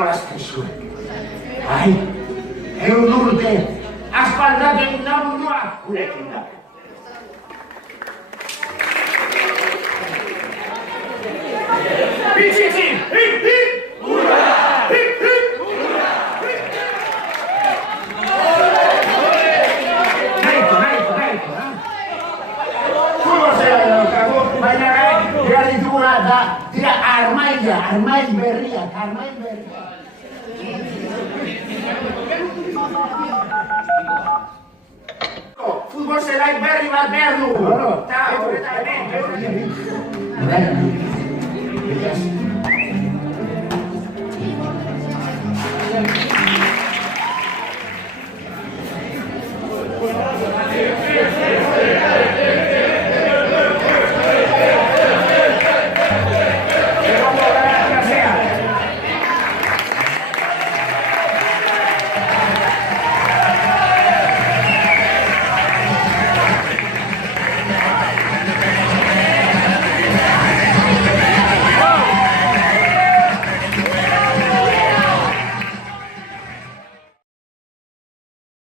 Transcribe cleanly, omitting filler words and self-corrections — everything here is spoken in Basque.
jolastezue. Bai, egun urte, aspaldak egin da mundua, gurekin da. Bitxitzi! Hip, hip! Hurra! Hip, hip! Hurra! Nahiko, Futbol zera daukagu, baina behar ditugula da, dira armaiz berriak. Futbol zelaik berri bat behar dugu. Eta horretan hemen.